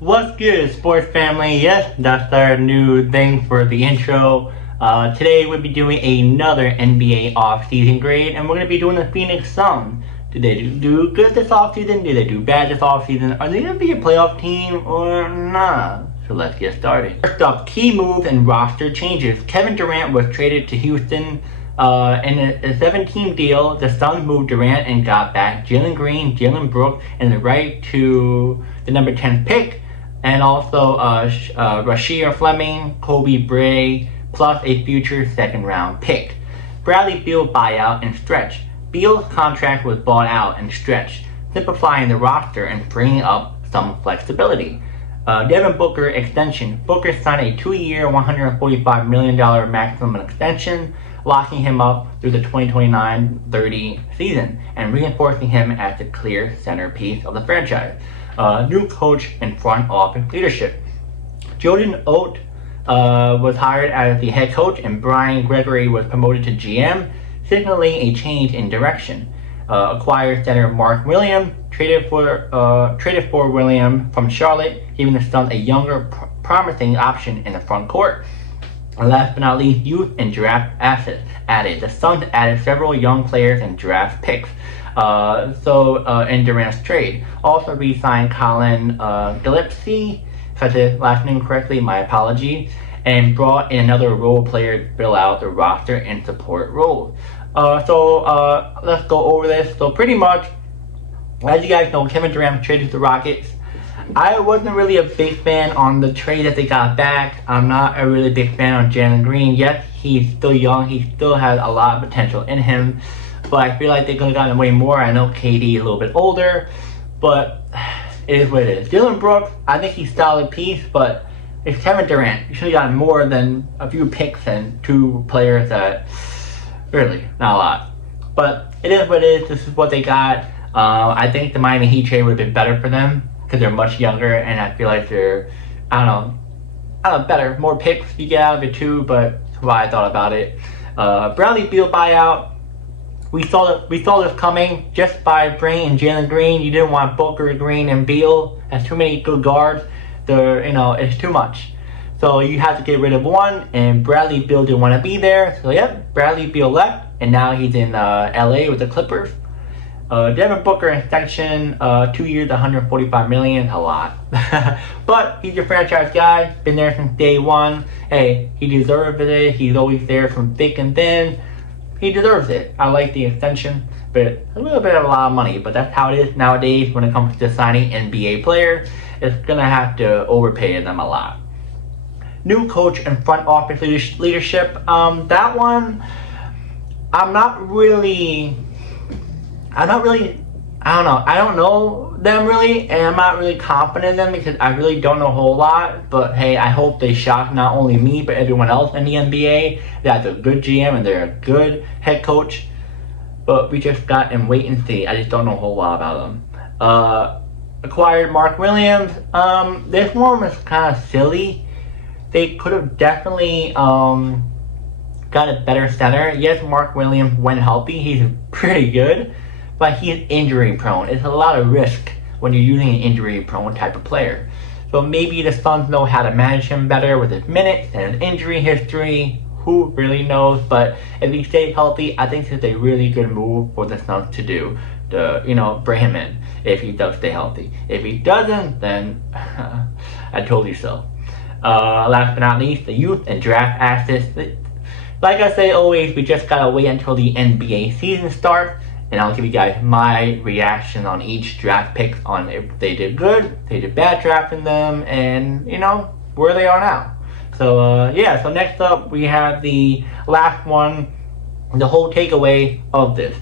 What's good, sports family? Yes, that's our new thing for the intro. Today we'll be doing another NBA offseason grade, and we're going to be doing the Phoenix Suns. Did they do good this offseason? Did they do bad this offseason? Are they going to be a playoff team or not? So let's get started. First up, key moves and roster changes. Kevin Durant was traded to Houston. In a 7-team deal, the Suns moved Durant and got back Jalen Green, Jalen Brooks, and the right to the number 10 pick, and also Rasheed Fleming, Kobe Bray, plus a future second-round pick. Bradley Beal buyout and stretch. Beal's contract was bought out and stretched, simplifying the roster and freeing up some flexibility. Devin Booker extension. Booker signed a 2-year, $145 million maximum extension, locking him up through the 2029-30 season and reinforcing him as the clear centerpiece of the franchise. New coach and front office leadership. Jordan Oat was hired as the head coach and Brian Gregory was promoted to GM, signaling a change in direction. Acquired center Mark Williams, traded for Williams from Charlotte, giving the Suns a younger, promising option in the front court. And last but not least, youth and draft assets added. The Suns added several young players and draft picks. In Durant's trade. Also re-signed Colin Gillespie, if I said his last name correctly, my apologies, and brought in another role player to fill out the roster and support roles. Let's go over this. So pretty much, as you guys know, Kevin Durant traded to the Rockets. I wasn't really a big fan on the trade that they got back. I'm not a really big fan of Jalen Green. Yes, he's still young. He still has a lot of potential in him. But I feel like they could have gotten way more. I know KD is a little bit older, but it is what it is. Dylan Brooks, I think he's a solid piece, but it's Kevin Durant. You should have gotten more than a few picks and two players that really, not a lot. But it is what it is. This is what they got. I think the Miami Heat trade would have been better for them because they're much younger, and I feel like they're, better. More picks you get out of it too, but that's why I thought about it. Bradley Beal buyout. We saw this coming just by bringing Jalen Green. You didn't want Booker, Green, and Beal. That's too many good guards. It's too much. So you had to get rid of one, and Bradley Beal didn't want to be there. So yep, Bradley Beal left, and now he's in LA with the Clippers. Devin Booker extension, 2 years, $145 million, a lot. But he's your franchise guy, been there since day one. Hey, he deserves it. He's always there from thick and thin. He deserves it. I like the extension, but a little bit of a lot of money. But that's how it is nowadays when it comes to signing NBA players. It's going to have to overpay them a lot. New coach and front office leadership. That one, I don't know them really, and I'm not really confident in them because I really don't know a whole lot. But hey, I hope they shock not only me but everyone else in the NBA that they're a good GM and they're a good head coach. But we just got and wait and see. I just don't know a whole lot about them. Acquired Mark Williams. This one was kind of silly. They could have definitely got a better center. Yes, Mark Williams, when healthy, he's pretty good. But he's injury prone. It's a lot of risk when you're using an injury prone type of player. So maybe the Suns know how to manage him better with his minutes and his injury history. Who really knows? But if he stays healthy, I think it's a really good move for the Suns to do. To bring him in if he does stay healthy. If he doesn't, then I told you so. Last but not least, the youth and draft assets. Like I say always, we just gotta wait until the NBA season starts. And I'll give you guys my reaction on each draft pick on if they did good, they did bad drafting them, and where they are now. So so next up we have the last one, the whole takeaway of this.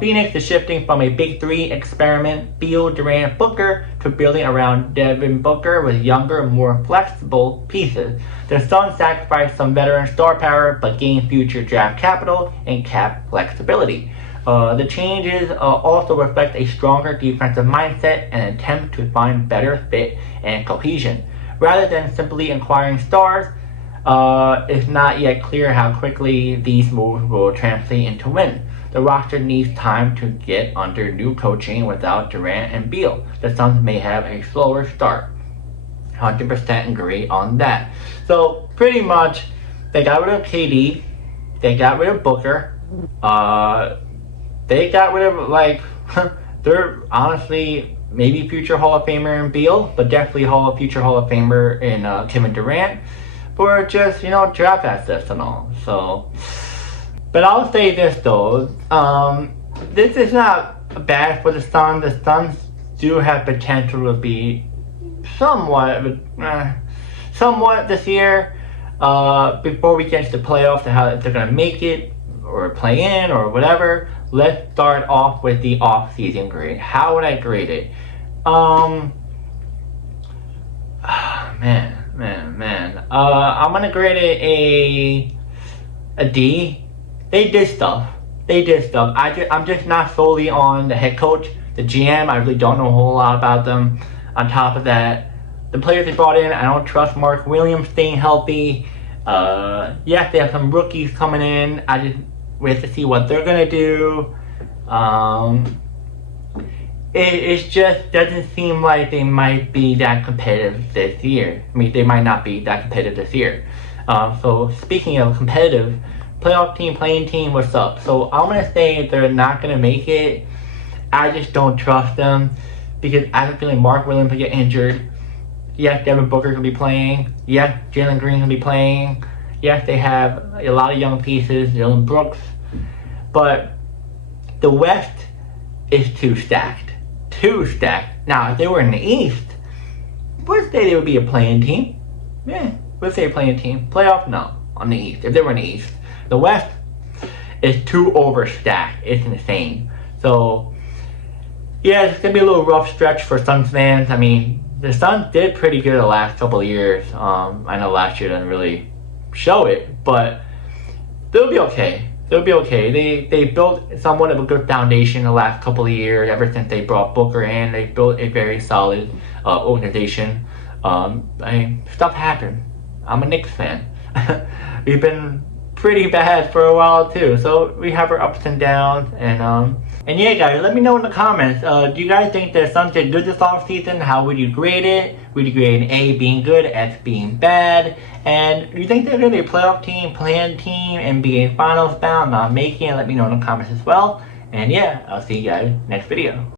Phoenix is shifting from a big three experiment, Beal, Durant, Booker, to building around Devin Booker with younger, more flexible pieces. The Suns sacrificed some veteran star power but gained future draft capital and cap flexibility. The changes also reflect a stronger defensive mindset and an attempt to find better fit and cohesion. Rather than simply acquiring stars, it's not yet clear how quickly these moves will translate into wins. The roster needs time to get under new coaching without Durant and Beal. The Suns may have a slower start. 100% agree on that. So pretty much, they got rid of KD, they got rid of Booker, they got rid of they're honestly maybe future Hall of Famer in Beal, but definitely future Hall of Famer in Kevin Durant, for just draft assets and all. So, but I'll say this though, this is not bad for the Suns. The Suns do have potential to be somewhat this year. Before we get to the playoffs and how if they're gonna make it or play in or whatever, let's start off with the off-season grade. How would I grade it? Man. I'm gonna grade it a D. They did stuff. I'm just not solely on the head coach, the GM. I really don't know a whole lot about them. On top of that, the players they brought in, I don't trust Mark Williams staying healthy. Yes, they have some rookies coming in. I just wait to see what they're gonna do. It just doesn't seem like they might be that competitive this year. I mean, they might not be that competitive this year. So speaking of competitive, playoff team, playing team, what's up? So I'm gonna say they're not gonna make it. I just don't trust them because I have a feeling Mark Williams will get injured. Yes, Devin Booker could be playing. Yes, Jalen Green could be playing. Yes, they have a lot of young pieces, Dylan Brooks. But the West is too stacked. Now, if they were in the East, would say they would be a playing team. Yeah, would say a playing team. Playoff? No, on the East. If they were in the East. The West is too overstacked. It's insane. So, yeah, it's going to be a little rough stretch for Suns fans. I mean, the Suns did pretty good the last couple of years. I know last year didn't really show it, but they'll be okay. They built somewhat of a good foundation the last couple of years. Ever since they brought Booker in, they built a very solid organization. Stuff happened. I'm a Knicks fan. We've been pretty bad for a while too, so we have our ups and downs. And yeah, guys, let me know in the comments. Do you guys think the Suns did good this offseason? How would you grade it? Would you grade an A being good, S being bad? And do you think they're going to be a playoff team, play-in team, NBA Finals bound, not making it? Let me know in the comments as well. And yeah, I'll see you guys next video.